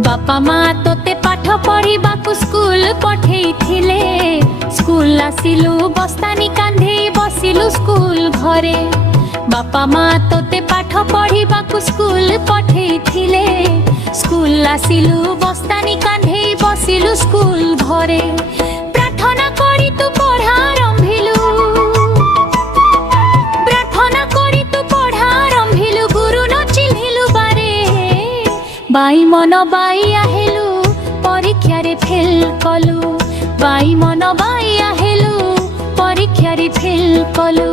बापा माँ तोते पाठ पढ़िबाकु स्कूल पठेइथिले। स्कूल आसिलु बस्तानी कांधे बसिलु स्कूल घरे। बापा माँ तोते पाठ पढ़िबाकु स्कूल पठेइथिले। स्कूल आसिलु बस्तानी कांधे बसिलु स्कूल घरे। प्रार्थना करी तू पढ़ा आरंभिलु। प्रार्थना करी तू पढ़ा आरंभिलु। गुरु न चिन्हिलु बारे। बाई मन बाई आहेलु परीक्षा रे फेल कलु। बाई मन बाई आहेलु परीक्षा रे फेल कलु।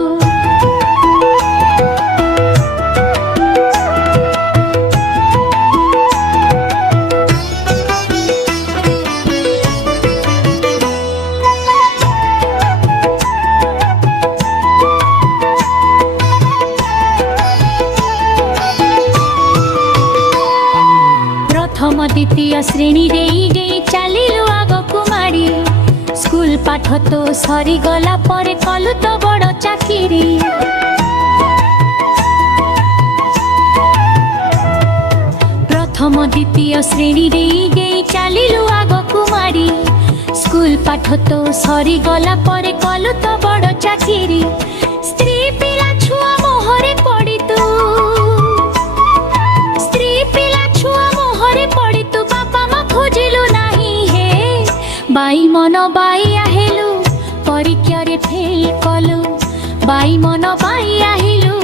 प्रथम द्वितीय श्रेणी रे चलिलु आगकु माड़ी। स्कूल पाठ तो सरी गला परे कलु तो बड़ चाकिरी। प्रथम द्वितीय श्रेणी रे चलिलु आगकु माड़ी। स्कूल पाठ तो सरी गला परे कलु तो बड़ चाकिरी। स्त्री पिला छुआ मोहरे पड़ी तू। स्त्री पिला छुआ मोहरे पड़ी तू। बापा माँ खोजिलु नाही हे। बाई मन बाई आहेलु परीक्षा रे फेल कलु। बाई मन बाई आहिलु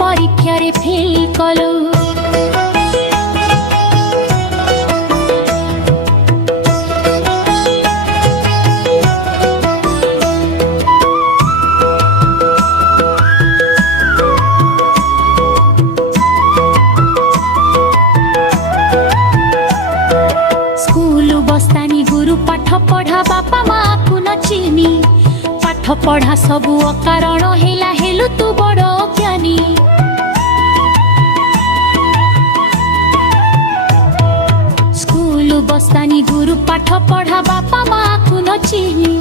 परीक्षा रे फेल कलु। स्कूल बस्तानी गुरु पाठ पढ़ा बापा माँ को न चिनी। पाठ पढ़ा सबु अकारण हेला हेलु तू बड़ ज्ञानी। स्कूल बस्तानी गुरु पाठ पढ़ा बापा माँ को न चिनी।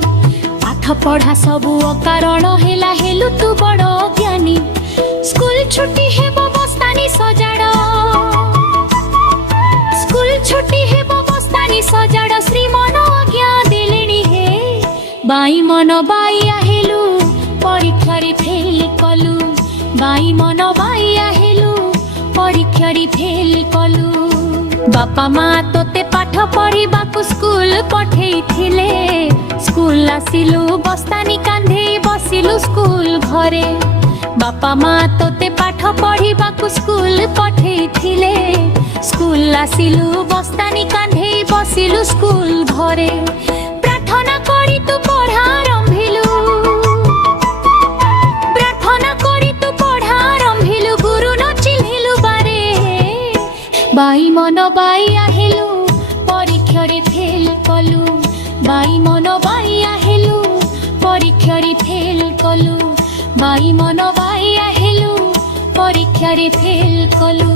पाठ पढ़ा सबु अकारण हेला हेलु तू बड़ ज्ञानी। स्कूल छुट्टी हेबो बस्तानी सजाड़। स्कूल छुट्टी हेबो बस्तानी सजाड़। श्री मन आज्ञा देलेनी हे। बाई मन बाई आहेलु परीक्षा रे फेल कलु। बाई मन बाई आहेलु परीक्षा रे फेल कलु। बापा माँ तोते पाठ पढ़िबाकु स्कूल पठेइथिले। स्कूल आसिलु बस्तानी कांधे बसिलु स्कूल घरे। बापा माँ तोते पाठ पढ़िबाकु स्कूल पठेइथिले। स्कूल आसिलु बस्तानी कांधे बसिलु स्कूल घरे। प्रार्थना करी तू पढ़ा आरंभिलु। प्रार्थना करी तू पढ़ा आरंभिलु। गुरु न चिन्हिलु बारे। बाई मन बाई आहेलु परीक्षा रे फेल कलु। बाई मन बाई आहेलु परीक्षा रे फेल कलु। बाई मन बाई आहेलु परीक्षा रे फेल कलु।